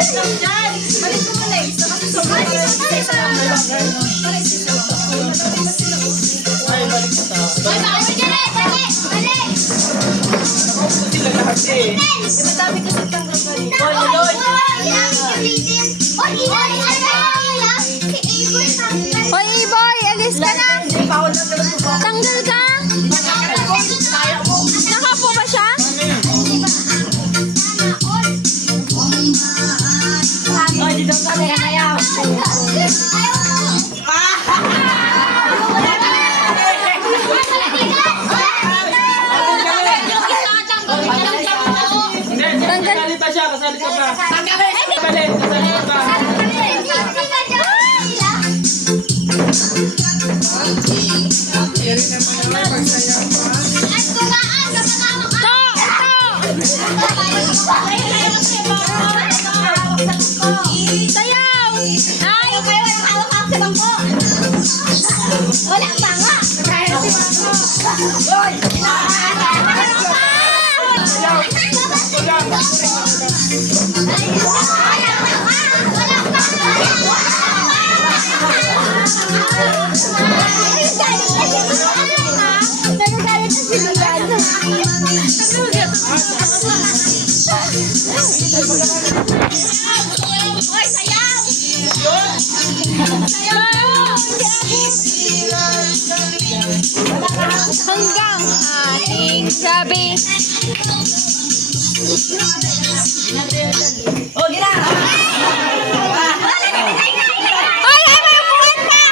Balik ko muna isa kasi sobrang isa lang na lang. Balik isa lang. Ay, balik sa taas. Balik! Nakaupo sila lahat eh. Madami kasi tanggal balik. Hoy, Lloyd! Hoy, Iboy, alis ka na. Tanggal ka. Nakapo ba siya? Ay, di daw kami ayaw. Kasali pa siya, kasali ka pa. Kasali, kasali ka pa. Sayaw! Ay! Wala pa nga. Hanggang ating gabi. Oh, gila. Ay, ay, may upuan pa!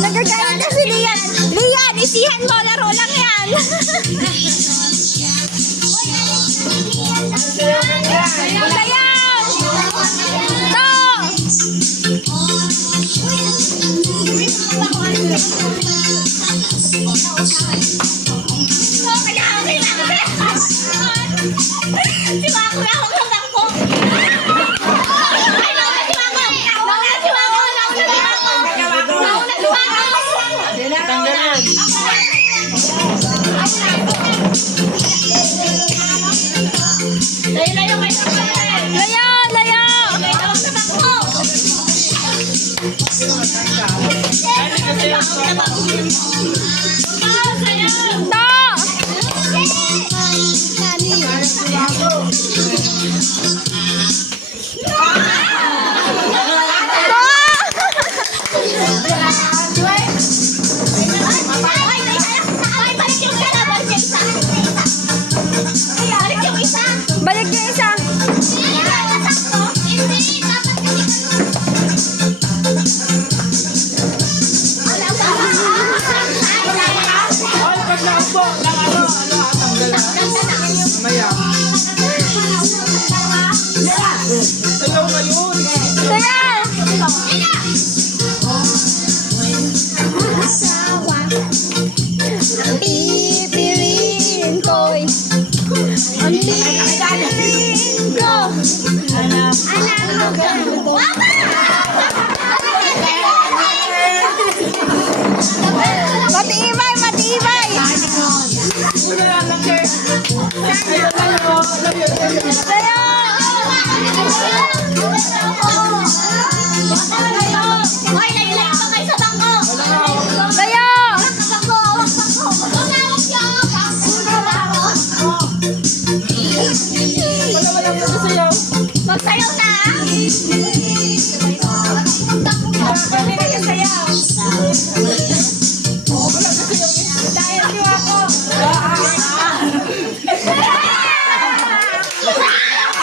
Nagagalit na si Lian. Lian, isihan mo. Laro lang yan. Sayaw! To! Tanggalin. Layo! Layo! To! Balik yung isa. Hoy, pag naupo, tanggal na. Mamaya. Sayaw ngayon. Sayaw! Ang pipiliin ko'y ang pipiliin ko. Alam mo matibay, matibay. Magsayaw na! Pwede na yung sayaw. Dahil niyo ako.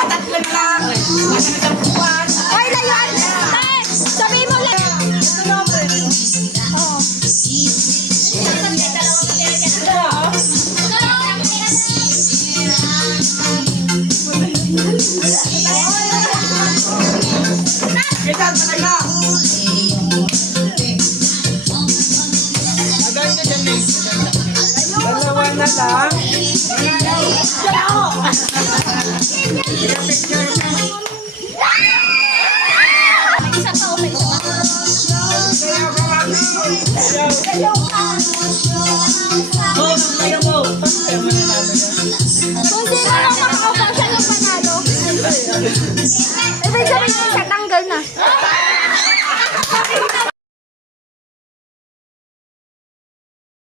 Tatlo lang. Hoy, layuan! Sabihin mo lang. Kita talaga. Agad na dyan eh. Dalawa na lang. Picture